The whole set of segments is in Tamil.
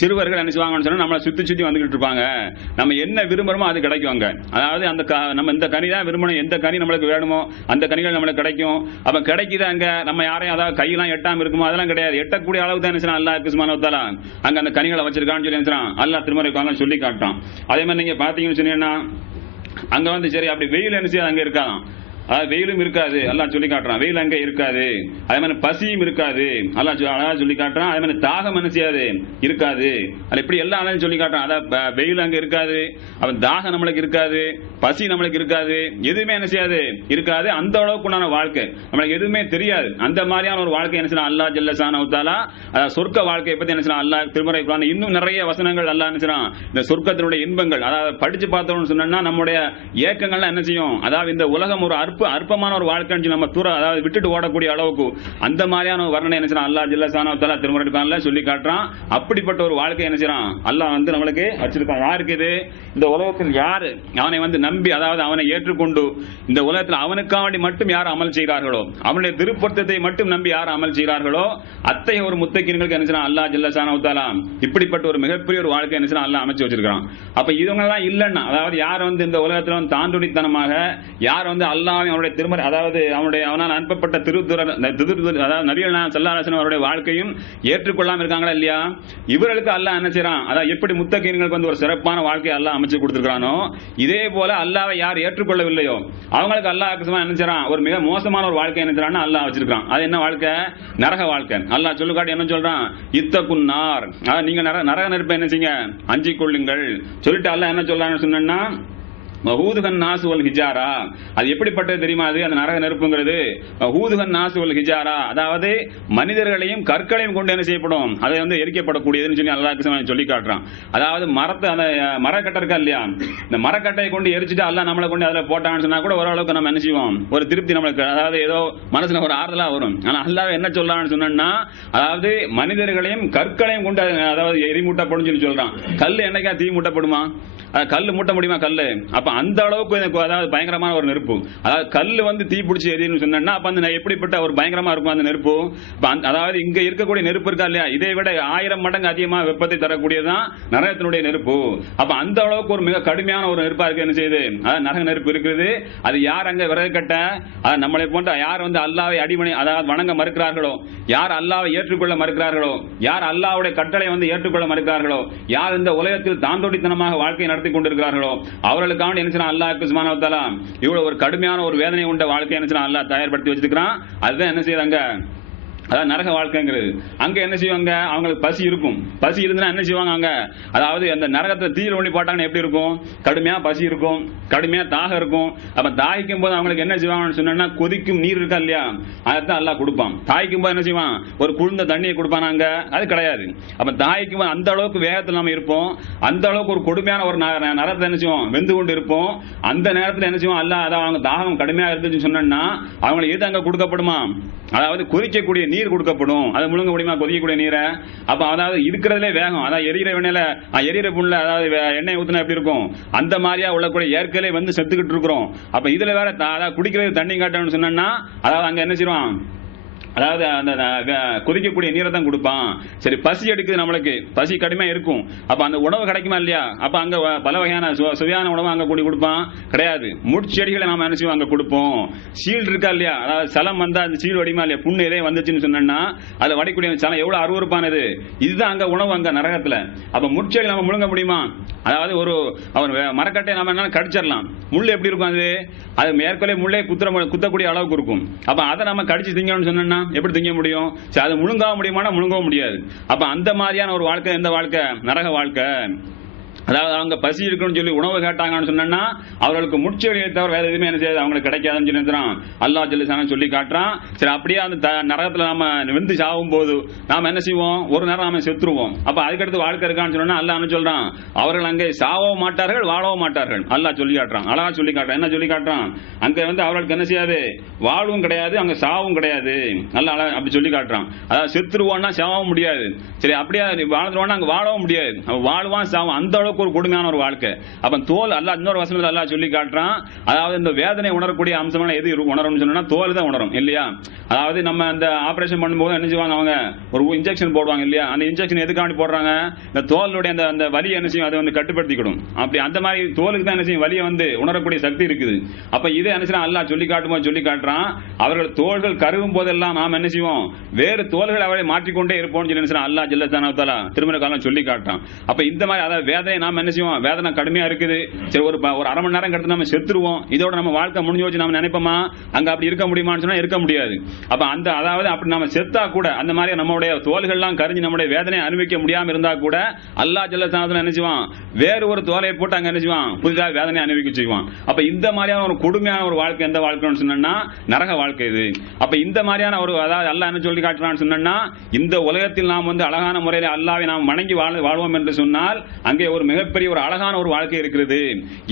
சிறுவர்கள் என்ன செய்வாங்கன்னு சொன்னா நம்மளை சுத்தி சுத்தி வந்துகிட்டு இருப்பாங்க. நம்ம என்ன விரும்புறோமோ அது கிடைக்கும் அங்க. அதாவது அந்த நம்ம இந்த கனி தான் விரும்பணும், எந்த கனி நம்மளுக்கு வேணுமோ அந்த கனிகள் நம்மளுக்கு கிடைக்கும். அப்ப கிடைக்குது அங்க. நம்ம யாரையும் அதாவது கையெல்லாம் எட்டாம இருக்குமோ அதெல்லாம் கிடையாது. எட்டக்கூடிய அளவுக்கு தான் என்ன அல்லாஹ் சுப்ஹானஹு வ தஆலா அங்க அந்த கனிகளை வச்சிருக்கான்னு சொல்லி என்ன அல்லாஹ் திருமறை சொல்லி காட்டுறான். அதே மாதிரி நீங்க பாத்தீங்கன்னு சொன்னீங்கன்னா அங்க வந்து சரி அப்படி வெயில் என்ன செய்யாது அங்க இருக்காதான். அதாவது வெயிலும் இருக்காது அல்லாஹ் சொல்லி காட்டுறான். வெயில் அங்க இருக்காது. அதே மாதிரி பசியும் இருக்காது அல்லாஹ் சொல்லி காட்டுறான். அதே மாதிரி தாகம் என்ன செய்யாது இருக்காது. அது இப்படி எல்லாம் சொல்லி காட்டுறான். அதாவது வெயில் அங்க இருக்காது, அவன் தாகம் நம்மளுக்கு இருக்காது, பசி நம்மளுக்கு இருக்காது, எதுவுமே என்ன செய்யாது இருக்காது. அந்த அளவுக்கு உண்டான வாழ்க்கை நம்மளுக்கு எதுவுமே தெரியாது. அந்த மாதிரியான ஒரு வாழ்க்கை என்ன செய்யலாம் அல்லாஹ் ஜல்ல ஷானஹு வ தஆலா சொர்க்க வாழ்க்கையை பத்தி என்ன செய்யலாம் அல்லாஹ் திருமறை குர்ஆன் இன்னும் நிறைய வசனங்கள் அல்லாஹ் என்ன செய்யறான் இந்த சொர்க்கத்தினுடைய இன்பங்கள் அதாவது படிச்சு பார்த்தோம்னு சொன்னா நம்முடைய ஏக்கங்கள்லாம் என்ன செய்யும். அதாவது இந்த உலகம் ஒரு அற்பமான ஒரு வாழ்க்கைன்னு நம்ம தூர அதாவது விட்டுட்டு ஓடக்கூடிய அளவுக்கு அந்த மாதிரியான ஒரு வர்ணனை என்ன செய்யறான் அல்லாஹ் ஜல்ல ஷானஹு வ தஆலா திருமறை குர்ஆன்ல சொல்லி காட்டுறான். அப்படிப்பட்ட ஒரு வாழ்க்கை என்ன செய்யறான் அல்லாஹ் வந்து நம்மளுக்கு வச்சிருக்கான். யாருக்கு இது? இந்த உலகத்தில் யாரு அவனை வந்து நம்பி அதாவது அவனை ஏற்றுக்கொண்டு இந்த உலகத்தில் அவனுக்காண்டி மட்டும் யார் அமல் செய்கிறார்களோ, அவனுடைய திருப்பொருத்தத்தை மட்டும் நம்பி யார் அமல் செய்கிறார்களோ அத்தகைய ஒரு முத்தகீன்களுக்கு என்ன செய்யறான் அல்லாஹ் ஜல்ல ஷானஹு வ தஆலா இப்படிப்பட்ட ஒரு மிகப்பெரிய ஒரு வாழ்க்கை என்ன செய்யறான் அல்லாஹ் அமைச்சு வச்சிருக்கான். அப்ப இவங்க எல்லாம் இல்லன்னா அதாவது யார் வந்து இந்த உலகத்தில் வந்து தாண்டுடித்தனமாக யார் வந்து அல்லாஹ் அவனுடைய திருமறை அதாவது அவனால் அனுப்பப்பட்ட அதாவது நபிகள் நாயகம் ஸல்லல்லாஹு அலைஹி வஸல்லம் அவருடைய வாழ்க்கையும் ஏற்றுக்கொள்ளாம இருக்காங்களா இல்லையா, இவர்களுக்கு அல்லாஹ் என்ன செய்யறான் அதாவது எப்படி முத்தகீன்களுக்கு வந்து ஒரு சிறப்பான வாழ்க்கையை அல்லாஹ் அமைச்சு கொடுத்திருக்கானோ இதே போல அல்லாஹ்வை யார் ஏற்றுக்கொள்ளவில்லையோ அவங்களுக்கு அல்லாஹ் என்ன செய்யறான் ஒரு மிக மோசமான ஒரு வாழ்க்கை என்ன செய்யறான்னு அல்லாஹ் வச்சிருக்கான். அது என்ன வாழ்க்கை? நரக வாழ்க்கை. அல்லாஹ் சொல்லு காட்டி என்ன சொல்றான் இத்தகுன்னார் நீங்க நரக நெருப்பை என்ன செய்யுங்க அஞ்சிக் கொள்ளுங்கள் சொல்லிட்டு அல்லாஹ் என்ன சொல்றான்னு சொன்னா ஹூதுகன் நாசு வல் ஹிஜாரா அது எப்படிப்பட்டது தெரியுமா? அது அந்த நரக நெருப்புங்கிறது ஹூதுகன் நாசு வல் ஹிஜாரா அதாவது மனிதர்களையும் கற்களையும் கொண்டு என்ன செய்யப்படும் அதை வந்து எரிக்கப்படக்கூடியதுன்னு சொல்லி அல்லாஹ் சொல்லி காட்டுறான். அதாவது மரத்தை அந்த மரக்கட்டை இருக்கா இல்லையா, இந்த மரக்கட்டையை கொண்டு எரிச்சுட்டு அல்லாஹ் நம்மளை கொண்டு அதில் போட்டான்னு சொன்னா கூட ஓரளவுக்கு நம்ம என்ன செய்வோம் ஒரு திருப்தி நம்மளுக்கு அதாவது ஏதோ மனசுல ஒரு ஆறுதலா வரும். ஆனா அல்லாஹ் என்ன சொல்றான்னு சொன்னா அதாவது மனிதர்களையும் கற்களையும் கொண்டு அதாவது எரிமூட்டப்படும் சொல்லி சொல்றான். கல் என்னைக்கா தீ மூட்டப்படுமா? கல் மூட்ட முடியுமா? கல்லு அப்ப அந்த அளவுக்கு அதாவது பயங்கரமான ஒரு நெருப்பு. அதாவது கல் வந்து தீ பிடிச்சி எரியுன்னு சொன்னா அப்ப அந்த எப்படிப்பட்ட ஒரு பயங்கரமா இருக்கும் அந்த நெருப்பு. அதாவது இங்க இருக்கக்கூடிய நெருப்பு இருக்கா இல்லையா இதை விட 1000 மடங்கு அதிகமாக வெப்பத்தை தரக்கூடியதான் நரகத்தினுடைய நெருப்பு. அப்ப அந்த அளவுக்கு ஒரு மிக கடுமையான ஒரு நெருப்பா இருக்கு என்ன செய்யுது அதாவது நரக நெருப்பு இருக்குது. அது யார் அங்க விறகு கட்ட நம்மளை போன்ற யார் வந்து அல்லாஹ்வை அடிமணி அதாவது வணங்க மறுக்கிறார்களோ, யார் அல்லாஹ்வை ஏற்றுக்கொள்ள மறுக்கிறார்களோ, யார் அல்லாஹ்வுடைய கட்டளை வந்து ஏற்றுக்கொள்ள மறுக்கிறார்களோ, யார் இந்த உலகத்தில் தாந்தோடித்தனமாக வாழ்க்கை நடத்தி கொண்டிருக்கிறார்களோ அவர்களுக்காக என்ன செய்யறான் அல்லாஹ் சுப்ஹானஹு வ தஆலா இவ்வளவு ஒரு கடுமையான ஒரு வேதனை உண்ட வாழ்க்கை என்ன செய்யறான் அல்லாஹ் தயார்படுத்தி வச்சிருக்கான். அதுதான் என்ன செய்யறாங்க அதாவது நரக வாழ்க்கைங்கிறது. அங்க என்ன செய்வாங்க அவங்களுக்கு பசி இருக்கும். பசி இருந்தா என்ன செய்வாங்க அங்க அதாவது அந்த நரகத்தை தீயில் ஒண்ணி போட்டாங்கன்னா எப்படி இருக்கும்? கடுமையா பசி இருக்கும், கடுமையா தாகம் இருக்கும். அப்ப தாய்க்கும் போது அவங்களுக்கு என்ன செய்வாங்கன்னு சொன்னா கொதிக்கும் நீர் இருக்கா இல்லையா அதைத்தான் அல்லாஹ் கொடுப்பான். தாய்க்கும் போது என்ன செய்வான் ஒரு குளிர்ந்த தண்ணியை கொடுப்பானாங்க அது கிடையாது. அப்ப தாய்க்கும் போது அந்த அளவுக்கு வேகத்தில் நம்ம இருப்போம், அந்த அளவுக்கு ஒரு கொடுமையான ஒரு நரகத்தை என்ன செய்வோம் வெந்து கொண்டு இருப்போம். அந்த நேரத்தில் என்ன செய்வோம் அல்லாஹ் அதாவது அவங்க தாகம் கடுமையா இருந்துச்சுன்னு சொன்னா அவங்களுக்கு எது அங்க கொடுக்கப்படுமா அதாவது கொதிக்கக்கூடிய நீர் கொடுக்கப்படும். அதை முழுங்க முடியுமா கொதிக்கக்கூடிய நீரை? அப்ப அதாவது இருக்கிறதுலே வேகம் அதாவது எரியிற வெண்ணையில எரியிற புண்ணுல அதாவது எண்ணெய் ஊத்துனா எப்படி இருக்கும் அந்த மாதிரியா உள்ளக்கூடிய ஏற்கனவே வந்து செத்துக்கிட்டு இருக்கிறோம். அப்ப இதுல வேற அதாவது குடிக்கிறது தண்ணி காட்டணும்னு சொன்னா அதாவது அங்க என்ன செய்வான் அதாவது அந்த கொதிக்கக்கூடிய நீரை தான் கொடுப்பான். சரி பசி எடுக்குது நம்மளுக்கு பசி கடுமையா இருக்கும். அப்ப அந்த உணவு கிடைக்குமா இல்லையா? அப்ப அங்க பல வகையான சுவையான உணவு அங்க கூடி கொடுப்பான் கிடையாது. முட்செடிகளை நாம என்ன செய்வோம் அங்க கொடுப்போம். சீல் இருக்கா இல்லையா அதாவது சலம் வந்தா அந்த சீல் வடிமா இல்லையா புண்ணு எதே வந்துச்சுன்னு சொன்னா அதை வடிக்கூடிய சலம் எவ்வளவு அருவருப்பானது. இதுதான் அங்க உணவு அங்க நரகத்துல. அப்ப முட்செடி நம்ம முழுங்க முடியுமா? அதாவது ஒரு அவர் மரக்கட்டை நாம என்ன கடிச்சிடலாம். முள் எப்படி இருக்கும் அது மேற்கொள்ளே முள்ளே குத்தக்கூடிய அளவுக்கு இருக்கும். அப்ப அதை நம்ம கடிச்சு திங்கணும்னு சொன்னா எப்படி திங்க முடியும்? அது முழுங்காம முடியுமானா முழுங்கவும் முடியாது. அப்ப அந்த மாதிரியான ஒரு வாழ்க்கை எந்த வாழ்க்கை? நரக வாழ்க்கை. அதாவது அவங்க பசி இருக்குன்னு சொல்லி உணவு கேட்டாங்கன்னு சொன்னா அவர்களுக்கு முட்செடியை தவிர வேற எதுவுமே என்ன செய்யாது அவங்களுக்கு கிடைக்காதுன்னு சொல்லி அல்லாஹ் ஜல்ல சொல்லி காட்டுறான். சரி அப்படியே அந்த நரகத்துல நாம வெந்து சாகும் போது நாம என்ன செய்வோம் ஒரு நேரம் நாம செத்துருவோம். அப்ப அதுக்கடுத்து வாழ்க்கை இருக்கான்னு சொன்னா அல்லாஹ் என்ன சொல்றான் அவர்கள் அங்கே சாவவும் மாட்டார்கள் வாழவும் மாட்டார்கள். அல்லாஹ் சொல்லி காட்டுறான் அழகா சொல்லி காட்டுறான். என்ன சொல்லி காட்டுறான் அங்க வந்து அவர்களுக்கு என்ன செய்யாது வாழவும் கிடையாது அங்க சாவும் கிடையாது. நல்லா அழகா அப்படி சொல்லி காட்டுறான். அதாவது செத்துருவோம்னா சாவும் முடியாது. சரி அப்படியே வாழ்ந்துருவோம்னா அங்க வாழவும் முடியாது. வாழ்வான் சாவும் அந்த அளவுக்கு அளவுக்கு ஒரு கொடுமையான ஒரு வாழ்க்கை. அப்ப தோல் அல்லாஹ் இன்னொரு வசனத்துல அல்லாஹ் சொல்லி காட்டுறான், அதாவது இந்த வேதனை உணரக்கூடிய அம்சமான எது உணரும்னு சொன்னா தோல் தான் உணரும் இல்லையா. அதாவது நம்ம அந்த ஆபரேஷன் பண்ணும்போது என்ன செய்வாங்க, அவங்க ஒரு இன்ஜெக்ஷன் போடுவாங்க இல்லையா, அந்த இன்ஜெக்ஷன் எதுக்காண்டி போடுறாங்க, இந்த தோலுடைய அந்த வலியை என்ன செய்யும், அதை வந்து கட்டுப்படுத்திக்கிடும். அப்படி அந்த மாதிரி தோலுக்கு தான் என்ன செய்யும், வலியை வந்து உணரக்கூடிய சக்தி இருக்குது. அப்ப இதை என்ன செய்யலாம், அல்லாஹ் சொல்லி காட்டும்போது சொல்லி காட்டுறான், அவர்கள் தோள்கள் கருவும் போதெல்லாம் நாம் என்ன செய்வோம், வேறு தோள்களை அவளை மாற்றிக்கொண்டே இருப்போம் சொல்லி அல்லாஹ் ஜல்ல ஷானஹு திருமண காலம் சொல்லி காட்டுறான். அப்ப இந்த மாதிரி அதாவது வேதனை நாம் என்ன செய்வோம், வேதனை கடுமையா இருக்குது, சரி ஒரு அரை மணி நேரம் கடுத்து நம்ம செத்துருவோம், இதோட நம்ம வாழ்க்கை முடிஞ்சு வச்சு நம்ம நினைப்போமா, அங்க அப்படி இருக்க முடியுமான்னு சொன்னா இருக்க முடியாது. அப்ப அந்த அதாவது அப்படி நம்ம செத்தா கூட அந்த மாதிரி நம்மளுடைய தோள்கள்லாம் கரிஞ்சு நம்முடைய வேதனையை அனுபவிக்க முடியாம இருந்தா கூட அல்லாஹ் ஜல்ல ஷானஹு என்ன செய்வான், வேறு ஒரு தோலை போட்டு அங்க என்ன செய்வான், புதிதாக வேதனை அனுபவிக்க செய்வான். அப்ப இந்த மாதிரியான ஒரு கொடுமையான ஒரு வாழ்க்கை எந்த வாழ்க்கைன்னு சொன்னா நரக வாழ்க்கை இது. அப்ப இந்த மாதிரியான ஒரு அதாவது அல்லாஹ் என்ன சொல்லி காட்டுறான்னு சொன்னா, இந்த உலகத்தில் நாம் வந்து அழகான முறையில் அல்லாஹ்வை நாம் வணங்கி வாழ்வோம் என்று சொன்னால் அங்கே ஒரு மிகப்பெரிய ஒரு அழகான ஒரு வாழ்க்கை இருக்கிறது.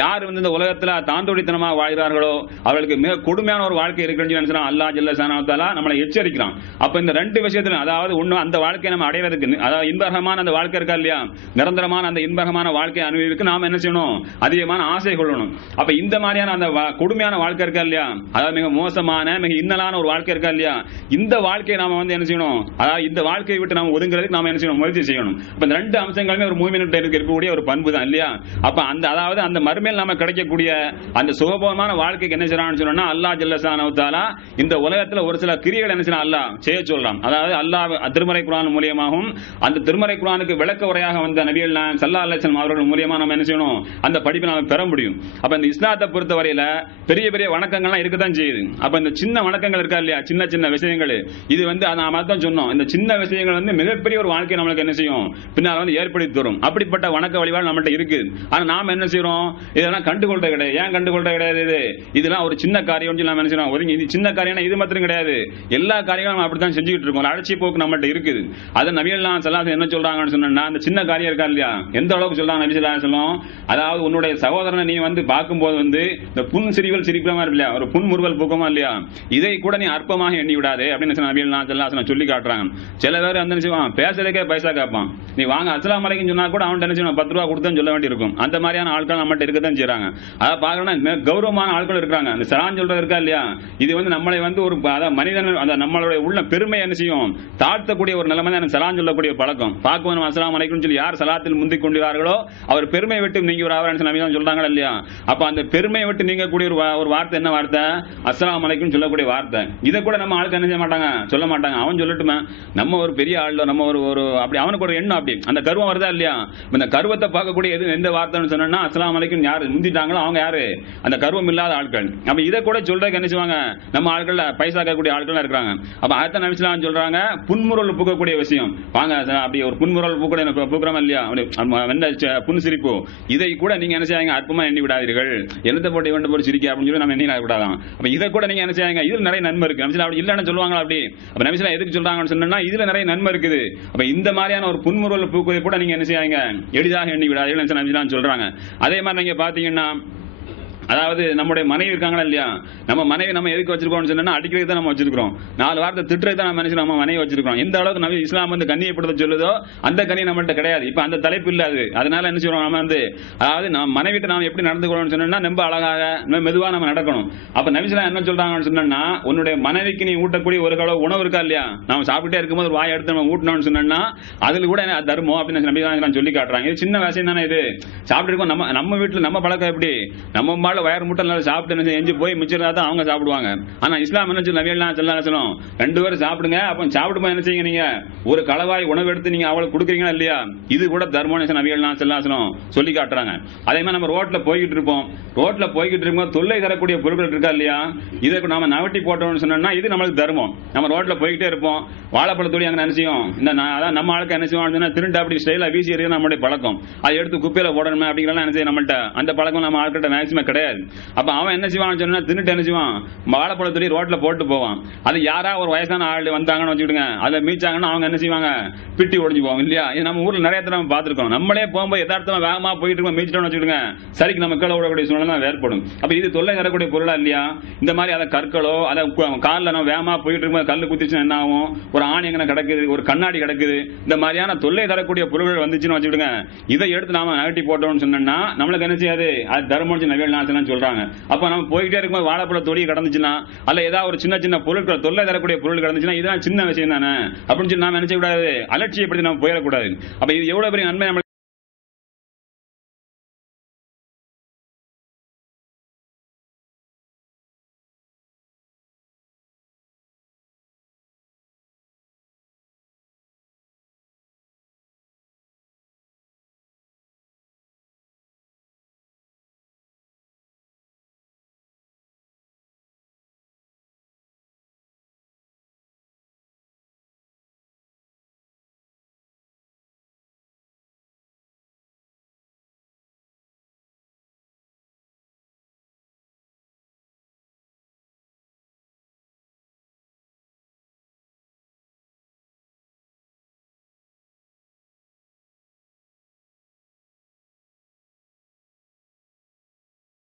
யார் வந்து இந்த உலகத்தில் தாந்தோடித்தனமாக வாழ்கிறார்களோ அவர்களுக்கு மிக கொடுமையான ஒரு வாழ்க்கை இருக்கிறது அல்லாஹ் ஜல்ல ஷானஹு தஆலா நம்மளை எச்சரிக்கிறான். அப்ப இந்த ரெண்டு விஷயத்துல அதாவது ஒண்ணு அந்த வாழ்க்கையை நம்ம அடைவதற்கு, அதாவது இன்பகரமான அந்த வாழ்க்கை இருக்கா இல்லையா, நிரந்தரமான அந்த இன்பகரமான வாழ்க்கையை அனுபவிக்க நாம் என்ன செய்யணும், அதிகமான ஆசை கொள்ளணும். அப்ப இந்த மாதிரியான அந்த கொடுமையான வாழ்க்கை இருக்கா இல்லையா, அதாவது மிக மோசமான மிக இன்னலான ஒரு வாழ்க்கை இருக்கா இல்லையா, இந்த வாழ்க்கையை நாம வந்து என்ன செய்யணும், அதாவது இந்த வாழ்க்கையை விட்டு நாம ஒதுங்குறதுக்கு நாம என்ன செய்யணும், முயற்சி செய்யணும். அப்ப இந்த ரெண்டு அம்சங்களுமே ஒரு மூமின்கிட்ட இருக்கக்கூடிய ஒரு பண்பு தான் இல்லையா. அப்ப அந்த அதாவது அந்த மறுமையில் நாம கிடைக்கக்கூடிய அந்த சுகபோகமான வாழ்க்கைக்கு என்ன செய்யறான்னு சொன்னா அல்லாஹ் ஜல்ல ஷானஹு தஆலா இந்த உலகத்துல ஒரு சில கிரியைகள் என்ன செய்யறான், அல்லாஹ் செய்ய சொல்றான். அதாவது அல்லாஹ் திருமறை குர்ஆன் மூலமாகவும் அந்த திருமறை குர்ஆனுக்கு விளக்க உரையாக வந்த நபிகள் நாயகம் ஸல்லல்லாஹு அலைஹி வஸல்லம் அவர்கள் மூலமா நம்ம என்ன செய்யணும், அந்த படிப்பை நாம பெற முடியும். அப்ப இந்த இஸ்லாத்தை பொறுத்த வரையில பெரிய பெரிய வணக்கங்கள்லாம் இருக்கத்தான் செய்யுது. அப்ப இந்த சின்ன வணக்கங்கள் இருக்கா இல்லையா, சின்ன சின்ன விஷயங்கள், இது வந்து நாம தான் சொன்னோம், இந்த சின்ன விஷயங்கள் வந்து மிகப்பெரிய ஒரு வாழ்க்கை நம்மளுக்கு என்ன செய்யும், பின்னால் வந்து ஏற்படுத்தி தரும். அப்படிப்பட்ட வணக்க வழிபாடு நம்மகிட்ட இருக்கு. ஆனா நாம என்ன செய்யறோம், இதெல்லாம் கண்டுகொள்றது கிடையாது. ஏன் கண்டுகொள்றது கிடையாது, இதெல்லாம் ஒரு சின்ன காரியம் நம்ம என்ன செய்யறோம், ஒதுங்கி இது சின்ன காரியம் இது மாத்திரம் கிடையாது, எல்லா காரியங்களும் நம்ம அப்படித்தான் செஞ்சுக்கிட்டு இருக்கோம். அலட்சிய போக்கு நம்மகிட்ட இருக்குது. அதை நபிகள் ஸல்லல்லாஹு அலைஹி வஸல்லம் என்ன சொல்றாங்கன்னு சொன்னா, அந்த சின்ன காரியம் இருக்கா இல்லையா, எந்த அளவுக்கு சொல்றாங்க நபி ஸல்லல்லாஹு அலைஹி வஸல்லம், அதாவது உன்னுடைய சகோதரனை நீ வந்து பார்க்கும்போது வந்து இந்த புன் சிரிவல் சிரிக்கிறமா இல்லையா, ஒரு புன்முறுவல் பூக்கமா இல்லையா, இதை கூட நீ அற்பமாக எண்ணி விடாதே அப்படின்னு நபிகள் ஸல்லல்லாஹு அலைஹி வஸல்லம் சொல்லி காட்டுறாங்க. சில பேர் வந்து பேசுறதுக்கே பைசா கேட்பான், நீ வாங்க அஸ்ஸலாமு அலைக்கும் சொன்னா கூட அவன் என்ன செய்யணும், 10 ரூபா கொடுத்து சொல்ல வேண்டி இருக்கும். அந்த மாதிரியான ஆட்கள் நம்மகிட்ட இருக்கத்தான் செய்யறாங்க. அதை பார்க்கணும்னா கௌரவமான ஆட்கள் இருக்காங்க. அந்த சலான் சொல்றது இருக்கா இல்லையா, இது வந்து நம்மளை வந்து ஒரு மனிதன் அந்த நம்மளுடைய உள்ள பெருமை என்ன செய்யும், தாழ்த்தக்கூடிய ஒரு நிலைமை தான் சலான் சொல்லக்கூடிய பழக்கம். பார்க்கும்போது நம்ம அஸ்ஸலாமு அலைக்கும் சொல்லி யார் சலாத்தில் முந்திக் கொண்டார்களோ அவர் பெருமை விட்டு நீங்க ஒரு ஆவரன் சொல்றாங்க இல்லையா. அப்ப அந்த பெருமையை விட்டு நீங்கக்கூடிய ஒரு வார்த்தை என்ன வார்த்தை, அஸ்ஸலாமு அலைக்கும் சொல்லக்கூடிய வார்த்தை. இதை கூட நம்ம ஆளுக்கு என்ன செய்ய மாட்டாங்க, சொல்ல மாட்டாங்க. அவன் சொல்லட்டுமே, நம்ம ஒரு பெரிய ஆள், நம்ம ஒரு அப்படி அவனுக்கு ஒரு எண்ணம், அப்படி அந்த கர்வம் வருதா இல்லையா. இந்த கர்வத்தை பார்க்கக்கூடிய எந்த வார்த்தைன்னு சொன்னா அஸ்ஸலாமு அலைக்கும் யாரு முந்திட்டாங்களோ அவங்க யாரு, அந்த கர்வம் இல்லாத ஆட்கள். அப்ப இதை கூட சொல்றதுக்கு என்ன செய்வாங்க, நம்ம ஆட்கள் பைசா கேட்கக்கூடிய ஆட்கள் இருக்காங்க. அப்ப அடுத்த நிமிஷம் சொல்றாங்க புன்முறுவல் பூக்கக்கூடிய விஷயம், வாங்க அப்படி ஒரு புன்முறுவல் பூக்குறோம் இல்லையா, புன்சிரிப்பு, இதை கூட நீங்க என்ன செய்யாங்க, அற்பமா எண்ணி விடாதீர்கள், என்னத்தை போட்டு இவன் போட்டு சிரிக்க அப்படின்னு சொல்லி நம்ம எண்ணி விடாதான். அப்ப இதை கூட நீங்க என்ன செய்யாங்க, இதுல நிறைய நன்மை இருக்கு. அப்படி இல்லன்னு சொல்லுவாங்க. அப்படி அப்ப நபிஸ்லாம் எதுக்கு சொல்றாங்கன்னு சொன்னா இதுல நிறைய நன்மை இருக்குது. அப்ப இந்த மாதிரியான ஒரு புன்முறுவல் பூக்குவதை கூட நீங்க என்ன செய்யாங்க, எளிதாக எண்ணி விடாதீர்கள் நபிஸ்லாம் சொல்றாங்க. அதே மாதிரி நீங்க பாத்தீங்கன்னா அதாவது நம்முடைய மனைவி இருக்காங்களா இல்லையா, நம்ம மனைவி நம்ம எதுக்கு வச்சிருக்கோம்னு சொன்னா அடிக்கிறது தான் நம்ம வச்சிருக்கோம், 4 வார்த்தை திட்டுறது தான் நம்ம நம்ம மனைவி வச்சிருக்கோம். எந்த அளவுக்கு நம்ம இஸ்லாம் வந்து கண்ணியப்படுத்த சொல்லுதோ அந்த கண்ணியம் நம்மள்ட்ட கிடையாது. இப்ப அந்த தலைப்பு இல்லாது. அதனால என்ன செய்வோம், நம்ம வந்து அதாவது நம்ம மனைவிட்டு நாம எப்படி நடந்துக்கணும்னு சொன்னா ரொம்ப அழகாக மெதுவா நம்ம நடக்கணும். அப்ப நபிஸ்லாம் என்ன சொல்றாங்கன்னு சொன்னா, உன்னுடைய மனைவிக்கு நீ ஊட்டக்கூடிய ஒரு கலவு உணவு இருக்கா இல்லையா, நம்ம சாப்பிட்டே இருக்கும்போது ஒரு வாய் எடுத்து நம்ம ஊட்டணும்னு சொன்னா அதுல கூட தர்மம் அப்படின்னு நபிஸ்லாம் சொல்லி காட்டுறாங்க. இது சின்ன விஷயம் தானே. இது சாப்பிட்டு இருக்கோம், நம்ம வீட்டுல நம்ம பழக்கம் எப்படி, நம்ம வயர் முட்டை சாப்பிட்டு எஞ்சி போய் மிச்சம் தான் அவங்க சாப்பிடுவாங்க. ஆனா இஸ்லாம் என்ன சொல்லி நபிகள் ஸல்லல்லாஹு அலைஹி வஸல்லம் 2 பேரும் சாப்பிடுங்க, அப்ப சாப்பிடும்போது என்ன செய்யுங்க, நீங்க ஒரு களவாய் உணவு எடுத்து நீங்க அவளுக்கு கொடுக்குறீங்களா இல்லையா, இது கூட தர்மம் நபிகள் ஸல்லல்லாஹு அலைஹி வஸல்லம் சொல்லி காட்டுறாங்க. அதே மாதிரி நம்ம ரோட்ல போய்கிட்டு இருப்போம், தொல்லை தரக்கூடிய பொருட்கள் இருக்கா இல்லையா, இதை நாம நவட்டி போட்டோம்னு சொன்னா இது நம்மளுக்கு தர்மம். நம்ம ரோட்ல போய்கிட்டே இருப்போம், வாழைப்பழத்தோடி அங்க என்ன செய்யும், இந்த அதான் நம்ம ஆளுக்கு என்ன செய்வோம், திருண்டு அப்படி ஸ்டைலா வீசி எறிய நம்மளுடைய பழக்கம், அதை எடுத்து குப்பையில போடணுமே அப்படிங்கிறலாம் என்ன செய்யும், நம்மள்ட்ட அந்த பழக்கம் நம்ம ஆட்கிட்ட மேக்சிமம் கிடையாது. கிடையாது. அப்ப அவன் என்ன செய்வான்னு சொன்னா தின்னுட்டு என்ன செய்வான், வாழைப்பழத்தொடி ரோட்ல போட்டு போவான். அது யாரா ஒரு வயசான ஆள் வந்தாங்கன்னு வச்சுக்கிடுங்க, அதை மீச்சாங்கன்னா அவங்க என்ன செய்வாங்க, பிட்டி ஒடிஞ்சு போவோம் இல்லையா? இது நம்ம ஊர்ல நிறைய தடவை பார்த்திருக்கோம். நம்மளே போகும்போது யதார்த்தமா வேகமா போயிட்டு இருக்கோம், மீச்சிட்டோம்னு வச்சுக்கிடுங்க, சரிக்கு நம்ம கீழே விடக்கூடிய சூழ்நிலை ஏற்படும். அப்ப இது தொல்லை தரக்கூடிய பொருளா இல்லையா? இந்த மாதிரி அதை கற்களோ அதை காலில் நம்ம வேகமா போயிட்டு இருக்கும்போது கல்லு குத்திச்சுன்னா என்ன ஆகும், ஒரு ஆணி எங்கே கிடக்குது, ஒரு கண்ணாடி கிடக்குது, இந்த மாதிரியான தொல்லை தரக்கூடிய பொருள்கள் வந்துச்சுன்னு வச்சுக்கிடுங்க, இதை எடுத்து நாம நகட்டி போட்டோம்னு சொன்னோம்னா நம்மளுக்கு என்ன செய்யாது, அது தர்மம் நவியல் நாசனம் சொல்றாங்க. அப்ப நம்ம போயிட்டே இருக்கும்போது வாழைப்பழ தொடி கடந்துச்சுன்னா, அல்ல ஏதாவது ஒரு சின்ன சின்ன பொருட்கள் தொல்லை தரக்கூடிய பொருள் கடந்துச்சுன்னா இதெல்லாம் சின்ன விஷயம் தானே அப்படின்னு சொல்லி நாம என்ன செய்யக்கூடாது, அலட்சியப்படுத்தி நம்ம போயிடக்கூடாது. அப்ப இது எவ்வளவு பெரிய நன்மை நம்ம